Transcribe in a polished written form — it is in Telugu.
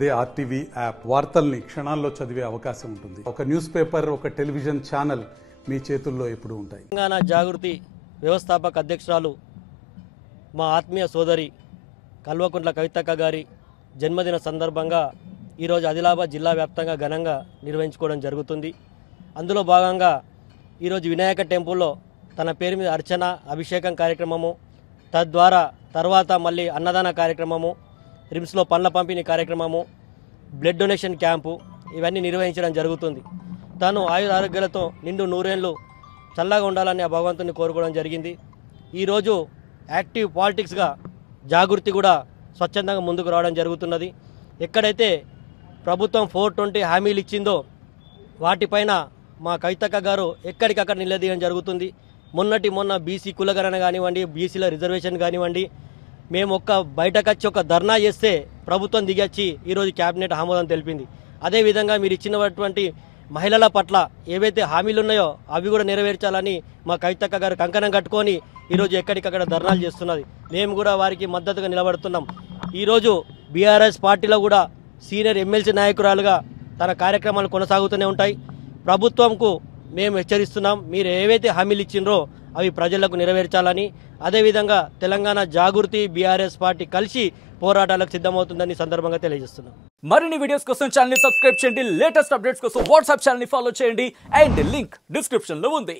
అదే ఆర్టీవీ యాప్ వార్తల్ని క్షణాల్లో చదివే అవకాశం ఉంటుంది. ఒక న్యూస్ పేపర్, ఒక టెలివిజన్ ఛానల్ మీ చేతుల్లో ఎప్పుడూ ఉంటాయి. తెలంగాణ జాగృతి వ్యవస్థాపక అధ్యక్షురాలు మా ఆత్మీయ సోదరి కల్వకుంట్ల కవితక్క గారి జన్మదిన సందర్భంగా ఈరోజు ఆదిలాబాద్ జిల్లా వ్యాప్తంగా ఘనంగా నిర్వహించుకోవడం జరుగుతుంది. అందులో భాగంగా ఈరోజు వినాయక టెంపుల్లో తన పేరు మీద అర్చన అభిషేకం కార్యక్రమము, తద్వారా తర్వాత మళ్ళీ అన్నదాన కార్యక్రమము, రిమ్స్లో పండ్ల పంపిణీ కార్యక్రమము, బ్లడ్ డొనేషన్ క్యాంపు ఇవన్నీ నిర్వహించడం జరుగుతుంది. తాను ఆయుర ఆరోగ్యాలతో నిండు నూరేళ్లు చల్లగా ఉండాలని ఆ భగవంతుని కోరుకోవడం జరిగింది. ఈరోజు యాక్టివ్ పాలిటిక్స్గా జాగృతి కూడా స్వచ్ఛందంగా ముందుకు రావడం జరుగుతున్నది. ఎక్కడైతే ప్రభుత్వం 420 హామీలు ఇచ్చిందో వాటిపైన మా కవితక్క గారు ఎక్కడికక్కడ నిలదీయడం జరుగుతుంది. మొన్న బీసీ కులగణన కానివ్వండి, బీసీల రిజర్వేషన్ కానివ్వండి, మేము బయటకు వచ్చి ధర్నా చేస్తే ప్రభుత్వం దిగొచ్చి ఈరోజు క్యాబినెట్ ఆమోదం తెలిపింది. అదేవిధంగా మీరు ఇచ్చినటువంటి మహిళల పట్ల ఏవైతే హామీలు ఉన్నాయో అవి కూడా నెరవేర్చాలని మా కవితక్క గారు కంకణం కట్టుకొని ఈరోజు ఎక్కడికక్కడ ధర్నాలు చేస్తున్నది. మేము కూడా వారికి మద్దతుగా నిలబడుతున్నాం. ఈరోజు బీఆర్ఎస్ పార్టీలో కూడా సీనియర్ ఎమ్మెల్సీ నాయకురాలుగా తన కార్యక్రమాలు కొనసాగుతూనే ఉంటాయి. ప్రభుత్వంకు మేము హెచ్చరిస్తున్నాం, మీరు ఏవైతే హామీలు ఇచ్చిండ్రో అవి ప్రజలకు నెరవేర్చాలని. అదేవిధంగా తెలంగాణ జాగృతి బీఆర్ఎస్ పార్టీ కలిసి పోరాటాలకు సిద్ధమవుతుందని సందర్భంగా తెలియజేస్తున్నాం. మరిన్ని వీడియోస్ కోసం ఛానల్ ని సబ్స్క్రైబ్ చేయండి. లేటెస్ట్ అప్డేట్స్ కోసం వాట్సాప్ ఛానల్ ని ఫాలో చేయండి. అండ్ లింక్ డిస్క్రిప్షన్ లో ఉంది.